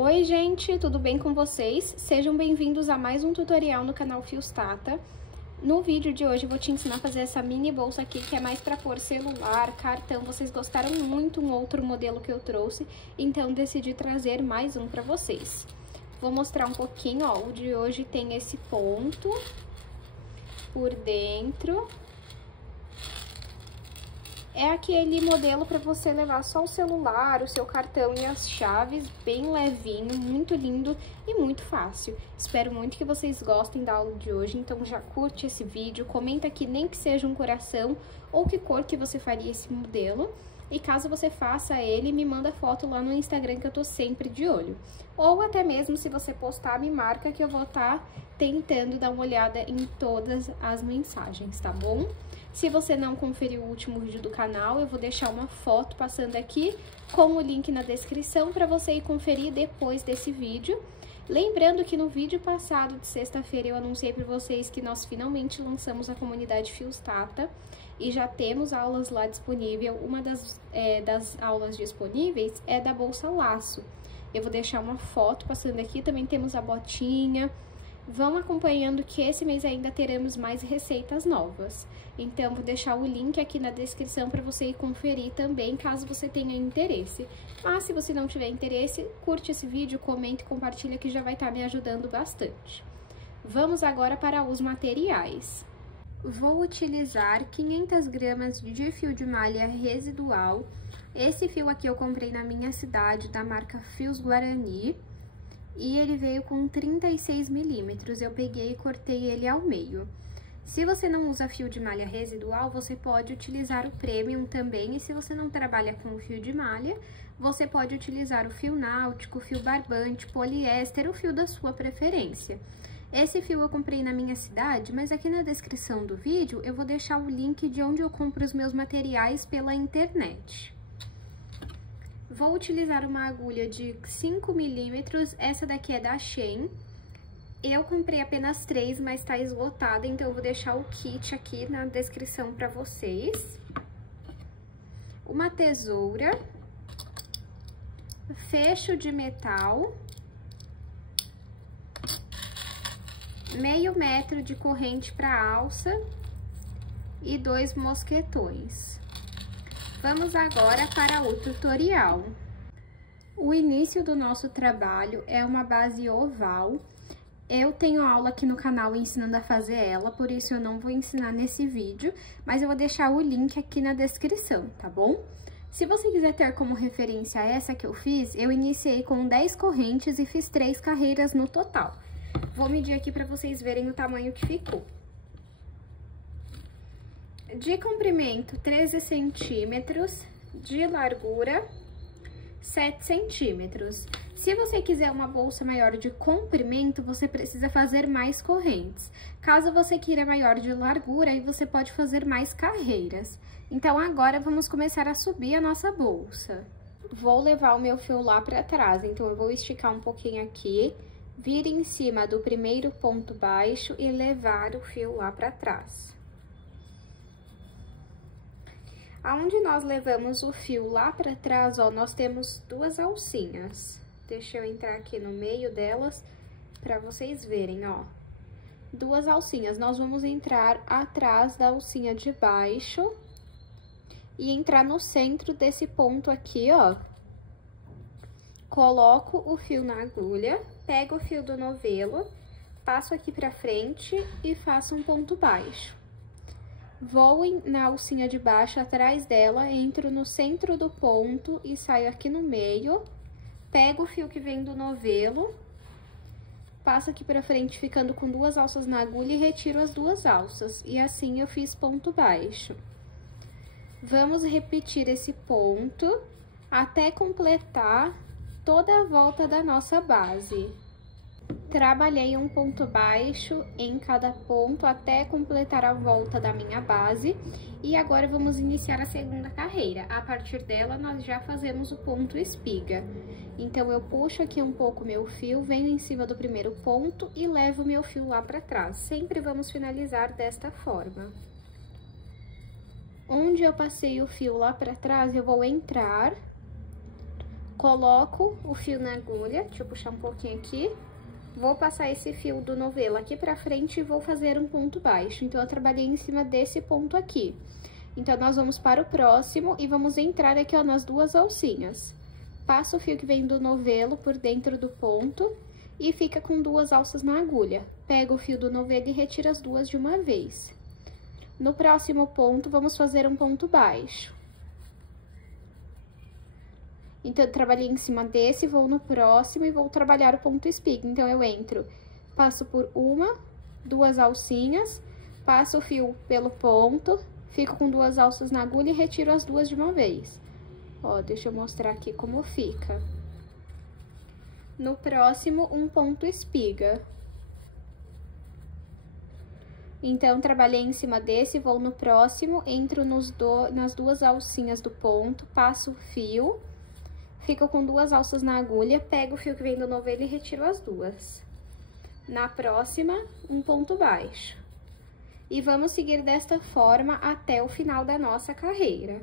Oi gente, tudo bem com vocês? Sejam bem-vindos a mais um tutorial no canal Fios Tata. No vídeo de hoje eu vou te ensinar a fazer essa mini bolsa aqui, que é mais para pôr celular, cartão. Vocês gostaram muito um outro modelo que eu trouxe, então decidi trazer mais um para vocês. Vou mostrar um pouquinho, ó, o de hoje tem esse ponto por dentro. É aquele modelo para você levar só o celular, o seu cartão e as chaves, bem levinho, muito lindo e muito fácil. Espero muito que vocês gostem da aula de hoje, então já curte esse vídeo, comenta aqui nem que seja um coração ou que cor que você faria esse modelo. E caso você faça ele, me manda foto lá no Instagram que eu tô sempre de olho. Ou até mesmo se você postar, me marca que eu vou estar tentando dar uma olhada em todas as mensagens, tá bom? Se você não conferiu o último vídeo do canal, eu vou deixar uma foto passando aqui com o link na descrição para você ir conferir depois desse vídeo. Lembrando que no vídeo passado de sexta-feira eu anunciei para vocês que nós finalmente lançamos a comunidade Fios Tata e já temos aulas lá disponível. Uma das aulas disponíveis é da bolsa laço. Eu vou deixar uma foto passando aqui, também temos a botinha. Vão acompanhando que esse mês ainda teremos mais receitas novas. Então, vou deixar o link aqui na descrição para você ir conferir também, caso você tenha interesse. Mas, se você não tiver interesse, curte esse vídeo, comenta e compartilha que já vai estar me ajudando bastante. Vamos agora para os materiais. Vou utilizar 500 gramas de fio de malha residual. Esse fio aqui eu comprei na minha cidade, da marca Fios Guarani. E ele veio com 36 milímetros, eu peguei e cortei ele ao meio. Se você não usa fio de malha residual, você pode utilizar o premium também. E se você não trabalha com o fio de malha, você pode utilizar o fio náutico, fio barbante, poliéster, o fio da sua preferência. Esse fio eu comprei na minha cidade, mas aqui na descrição do vídeo eu vou deixar o link de onde eu compro os meus materiais pela internet. Vou utilizar uma agulha de 5 milímetros, essa daqui é da Shein. Eu comprei apenas 3, mas tá esgotada, então eu vou deixar o kit aqui na descrição para vocês. Uma tesoura, fecho de metal, meio metro de corrente para alça e 2 mosquetões. Vamos agora para o tutorial. O início do nosso trabalho é uma base oval. Eu tenho aula aqui no canal ensinando a fazer ela, por isso eu não vou ensinar nesse vídeo, mas eu vou deixar o link aqui na descrição, tá bom? Se você quiser ter como referência essa que eu fiz, eu iniciei com 10 correntes e fiz 3 carreiras no total. Vou medir aqui para vocês verem o tamanho que ficou. De comprimento, 13 centímetros, de largura, 7 centímetros. Se você quiser uma bolsa maior de comprimento, você precisa fazer mais correntes. Caso você queira maior de largura, aí você pode fazer mais carreiras. Então, agora vamos começar a subir a nossa bolsa. Vou levar o meu fio lá para trás, então eu vou esticar um pouquinho aqui, vir em cima do primeiro ponto baixo e levar o fio lá para trás. Aonde nós levamos o fio lá para trás, ó, nós temos 2 alcinhas. Deixa eu entrar aqui no meio delas para vocês verem, ó. 2 alcinhas. Nós vamos entrar atrás da alcinha de baixo e entrar no centro desse ponto aqui, ó. Coloco o fio na agulha, pego o fio do novelo, passo aqui para frente e faço um ponto baixo. Vou na alcinha de baixo, atrás dela, entro no centro do ponto e saio aqui no meio. Pego o fio que vem do novelo, passo aqui pra frente, ficando com 2 alças na agulha e retiro as 2 alças. E assim eu fiz ponto baixo. Vamos repetir esse ponto até completar toda a volta da nossa base. Trabalhei um ponto baixo em cada ponto até completar a volta da minha base. E agora vamos iniciar a segunda carreira. A partir dela, nós já fazemos o ponto espiga. Então, eu puxo aqui um pouco meu fio, venho em cima do primeiro ponto e levo meu fio lá para trás. Sempre vamos finalizar desta forma. Onde eu passei o fio lá para trás, eu vou entrar Coloco o fio na agulha, deixa eu puxar um pouquinho aqui. Vou passar esse fio do novelo aqui pra frente e vou fazer um ponto baixo. Então, eu trabalhei em cima desse ponto aqui. Então, nós vamos para o próximo e vamos entrar aqui, ó, nas duas alcinhas. Passo o fio que vem do novelo por dentro do ponto e fica com duas alças na agulha. Pego o fio do novelo e retiro as duas de uma vez. No próximo ponto, vamos fazer um ponto baixo. Então, eu trabalhei em cima desse, vou no próximo e vou trabalhar o ponto espiga. Então, eu entro, passo por uma, duas alcinhas, passo o fio pelo ponto, fico com duas alças na agulha e retiro as duas de uma vez. Ó, deixa eu mostrar aqui como fica. No próximo, um ponto espiga. Então, trabalhei em cima desse, vou no próximo, entro nas duas alcinhas do ponto, passo o fio, fico com duas alças na agulha, pego o fio que vem do novelo e retiro as duas. Na próxima, um ponto baixo. E vamos seguir desta forma até o final da nossa carreira.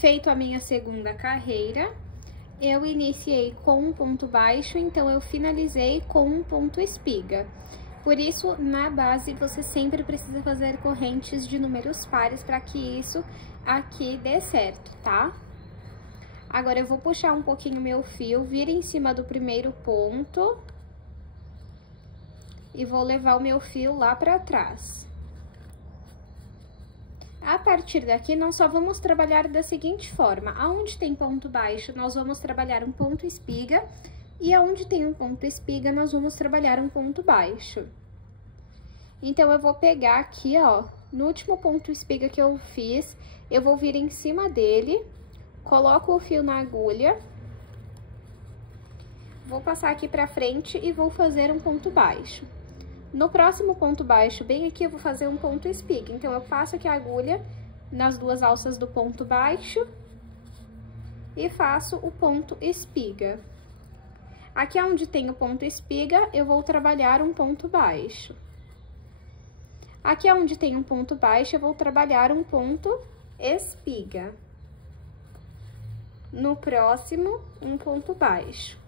Feito a minha segunda carreira, eu iniciei com um ponto baixo, então eu finalizei com um ponto espiga. Por isso, na base, você sempre precisa fazer correntes de números pares para que isso aqui dê certo, tá? Agora, eu vou puxar um pouquinho meu fio, vir em cima do primeiro ponto e vou levar o meu fio lá pra trás. A partir daqui, nós só vamos trabalhar da seguinte forma: aonde tem ponto baixo, nós vamos trabalhar um ponto espiga, e aonde tem um ponto espiga, nós vamos trabalhar um ponto baixo. Então, eu vou pegar aqui, ó, no último ponto espiga que eu fiz, eu vou vir em cima dele, coloco o fio na agulha, vou passar aqui pra frente e vou fazer um ponto baixo. No próximo ponto baixo, bem aqui, eu vou fazer um ponto espiga. Então, eu passo aqui a agulha nas duas alças do ponto baixo e faço o ponto espiga. Aqui onde tem o ponto espiga, eu vou trabalhar um ponto baixo. Aqui onde tem um ponto baixo, eu vou trabalhar um ponto espiga. No próximo, um ponto baixo.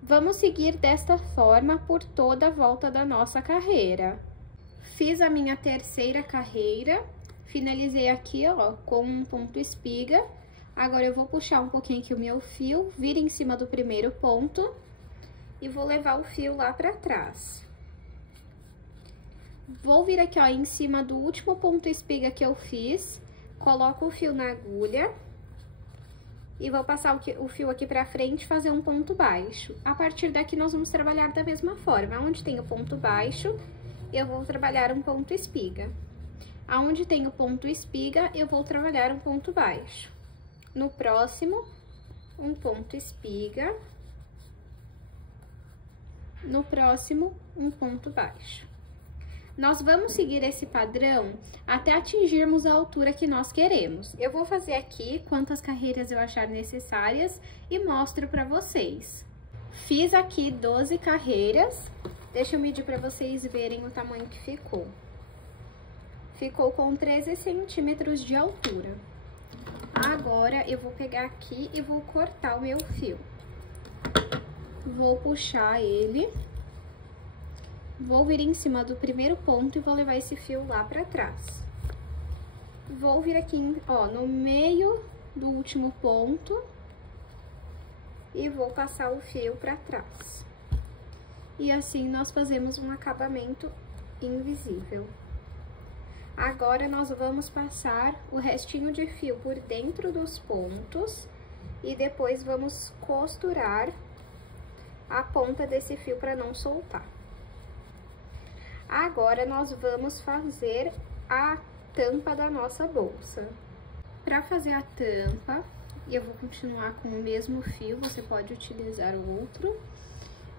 Vamos seguir desta forma por toda a volta da nossa carreira. Fiz a minha terceira carreira, finalizei aqui, ó, com um ponto espiga. Agora, eu vou puxar um pouquinho aqui o meu fio, vir em cima do primeiro ponto e vou levar o fio lá pra trás. Vou vir aqui, ó, em cima do último ponto espiga que eu fiz, coloco o fio na agulha e vou passar o fio aqui pra frente e fazer um ponto baixo. A partir daqui, nós vamos trabalhar da mesma forma. Onde tem o ponto baixo, eu vou trabalhar um ponto espiga. Aonde tem o ponto espiga, eu vou trabalhar um ponto baixo. No próximo, um ponto espiga. No próximo, um ponto baixo. Nós vamos seguir esse padrão até atingirmos a altura que nós queremos. Eu vou fazer aqui quantas carreiras eu achar necessárias e mostro pra vocês. Fiz aqui 12 carreiras. Deixa eu medir pra vocês verem o tamanho que ficou. Ficou com 13 centímetros de altura. Agora, eu vou pegar aqui e vou cortar o meu fio. Vou puxar ele. Vou vir em cima do primeiro ponto e vou levar esse fio lá pra trás. Vou vir aqui, ó, no meio do último ponto e vou passar o fio pra trás. E assim, nós fazemos um acabamento invisível. Agora, nós vamos passar o restinho de fio por dentro dos pontos e depois vamos costurar a ponta desse fio para não soltar. Agora, nós vamos fazer a tampa da nossa bolsa. Para fazer a tampa, eu vou continuar com o mesmo fio, você pode utilizar outro.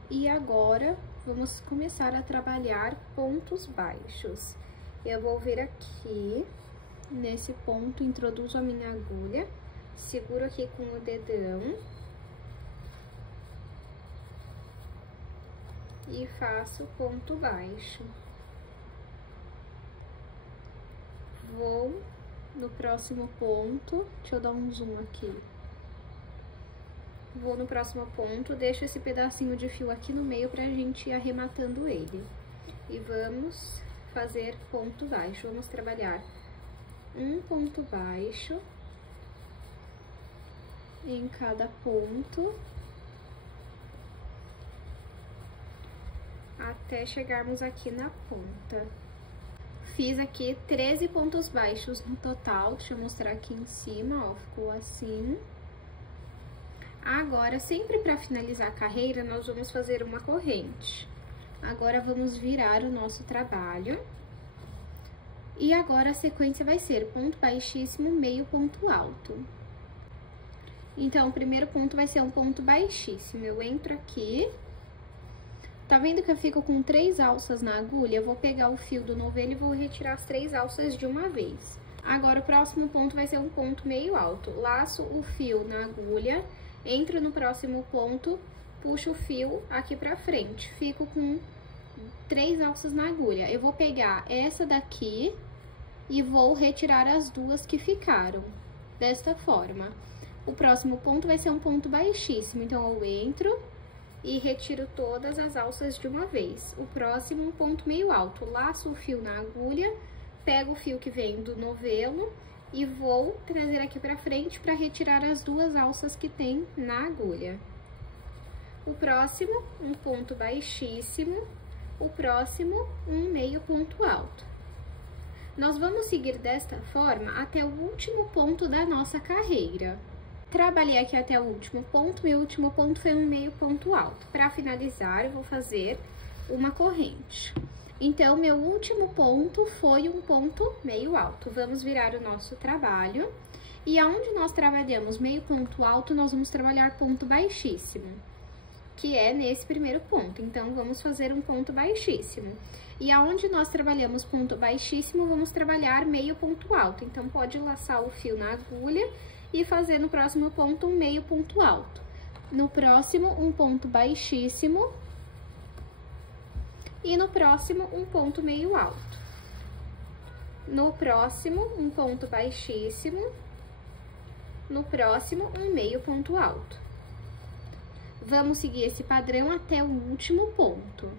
E agora, vamos começar a trabalhar pontos baixos. Eu vou vir aqui, nesse ponto, introduzo a minha agulha, seguro aqui com o dedão. E faço ponto baixo. Vou no próximo ponto, deixa eu dar um zoom aqui. Vou no próximo ponto, deixo esse pedacinho de fio aqui no meio pra gente ir arrematando ele. E vamos fazer ponto baixo. Vamos trabalhar um ponto baixo em cada ponto, até chegarmos aqui na ponta. Fiz aqui 13 pontos baixos no total, deixa eu mostrar aqui em cima, ó, ficou assim. Agora, sempre para finalizar a carreira, nós vamos fazer uma corrente. Agora, vamos virar o nosso trabalho. E agora, a sequência vai ser ponto baixíssimo, meio ponto alto. Então, o primeiro ponto vai ser um ponto baixíssimo. Eu entro aqui. Tá vendo que eu fico com 3 alças na agulha? Eu vou pegar o fio do novelo e vou retirar as 3 alças de uma vez. Agora, o próximo ponto vai ser um ponto meio alto. Laço o fio na agulha, entro no próximo ponto, puxo o fio aqui pra frente. Fico com 3 alças na agulha. Eu vou pegar essa daqui e vou retirar as 2 que ficaram, desta forma. O próximo ponto vai ser um ponto baixíssimo, então eu entro e retiro todas as alças de uma vez. O próximo, um ponto meio alto, laço o fio na agulha, pego o fio que vem do novelo e vou trazer aqui pra frente para retirar as 2 alças que tem na agulha. O próximo, um ponto baixíssimo, o próximo, um meio ponto alto. Nós vamos seguir desta forma até o último ponto da nossa carreira. Trabalhei aqui até o último ponto, meu último ponto foi um meio ponto alto. Para finalizar, eu vou fazer uma corrente. Então, meu último ponto foi um ponto meio alto. Vamos virar o nosso trabalho. E aonde nós trabalhamos meio ponto alto, nós vamos trabalhar ponto baixíssimo, que é nesse primeiro ponto. Então, vamos fazer um ponto baixíssimo. E aonde nós trabalhamos ponto baixíssimo, vamos trabalhar meio ponto alto. Então, pode laçar o fio na agulha e fazer no próximo ponto um meio ponto alto. No próximo, um ponto baixíssimo. E no próximo, um ponto meio alto. No próximo, um ponto baixíssimo. No próximo, um meio ponto alto. Vamos seguir esse padrão até o último ponto.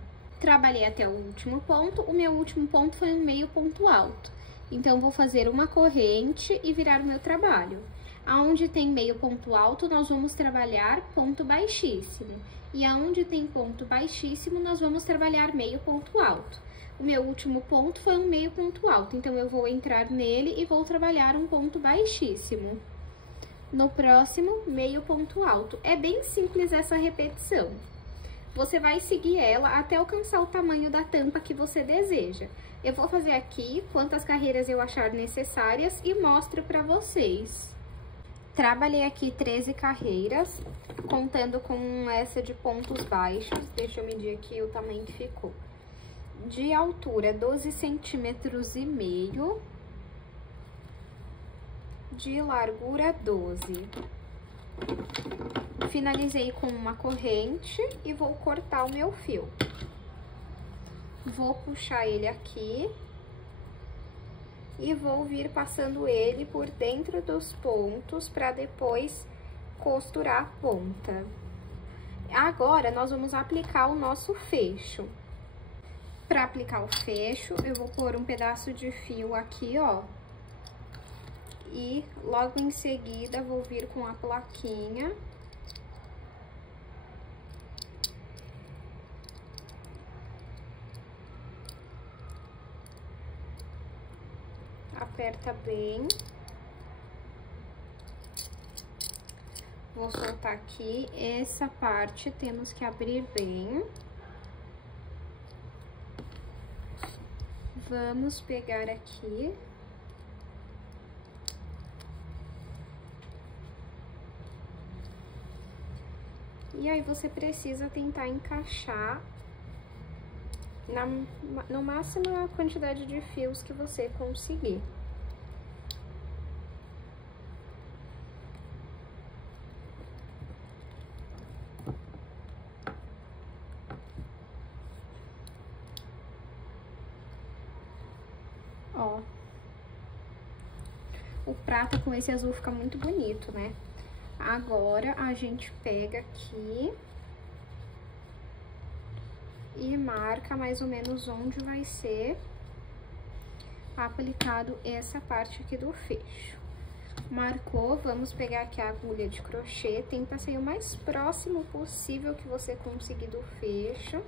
Trabalhei até o último ponto, o meu último ponto foi um meio ponto alto. Então, vou fazer uma corrente e virar o meu trabalho. Aonde tem meio ponto alto, nós vamos trabalhar ponto baixíssimo. E aonde tem ponto baixíssimo, nós vamos trabalhar meio ponto alto. O meu último ponto foi um meio ponto alto, então eu vou entrar nele e vou trabalhar um ponto baixíssimo. No próximo, meio ponto alto. É bem simples essa repetição. Você vai seguir ela até alcançar o tamanho da tampa que você deseja. Eu vou fazer aqui quantas carreiras eu achar necessárias e mostro pra vocês. Trabalhei aqui 13 carreiras, contando com essa de pontos baixos. Deixa eu medir aqui o tamanho que ficou. De altura, 12,5 centímetros. De largura, 12. Finalizei com uma corrente e vou cortar o meu fio. Vou puxar ele aqui e vou vir passando ele por dentro dos pontos para depois costurar a ponta. Agora, nós vamos aplicar o nosso fecho. Para aplicar o fecho, eu vou pôr um pedaço de fio aqui, ó. E logo em seguida, vou vir com a plaquinha. Aperta bem. Vou soltar aqui. Essa parte temos que abrir bem. Vamos pegar aqui. E aí, você precisa tentar encaixar no máximo a quantidade de fios que você conseguir. Ó. O prata com esse azul fica muito bonito, né? Agora, a gente pega aqui e marca mais ou menos onde vai ser aplicado essa parte aqui do fecho. Marcou, vamos pegar aqui a agulha de crochê, tenta ser o mais próximo possível que você conseguir do fecho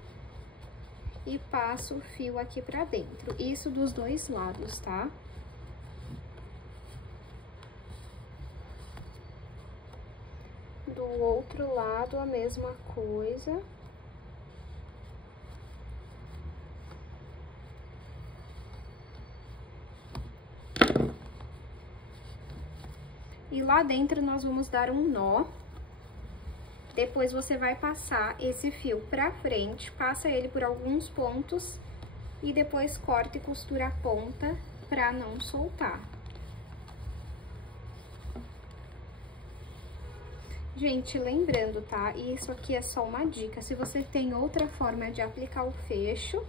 e passa o fio aqui pra dentro, isso dos dois lados, tá? Do outro lado, a mesma coisa. E lá dentro nós vamos dar um nó. Depois você vai passar esse fio pra frente, passa ele por alguns pontos e depois corta e costura a ponta pra não soltar. Gente, lembrando, tá? Isso aqui é só uma dica. Se você tem outra forma de aplicar o fecho,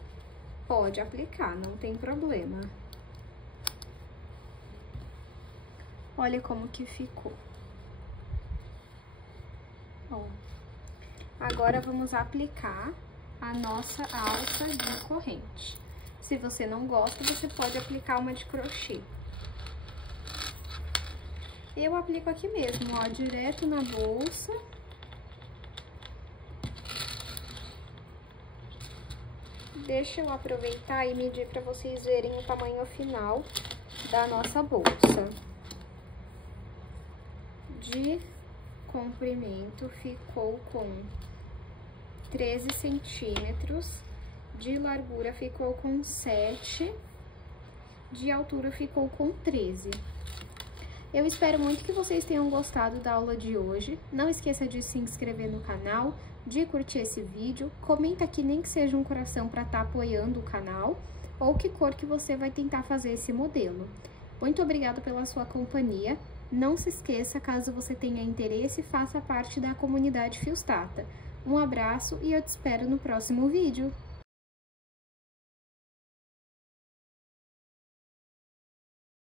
pode aplicar, não tem problema. Olha como que ficou. Ó. Agora, vamos aplicar a nossa alça de corrente. Se você não gosta, você pode aplicar uma de crochê. Eu aplico aqui mesmo, ó, direto na bolsa. Deixa eu aproveitar e medir pra vocês verem o tamanho final da nossa bolsa. De comprimento ficou com 13 centímetros, de largura ficou com 7, de altura ficou com 13. Eu espero muito que vocês tenham gostado da aula de hoje. Não esqueça de se inscrever no canal, de curtir esse vídeo, comenta aqui nem que seja um coração para estar apoiando o canal, ou que cor que você vai tentar fazer esse modelo. Muito obrigada pela sua companhia. Não se esqueça, caso você tenha interesse, faça parte da comunidade Fiostata. Um abraço e eu te espero no próximo vídeo.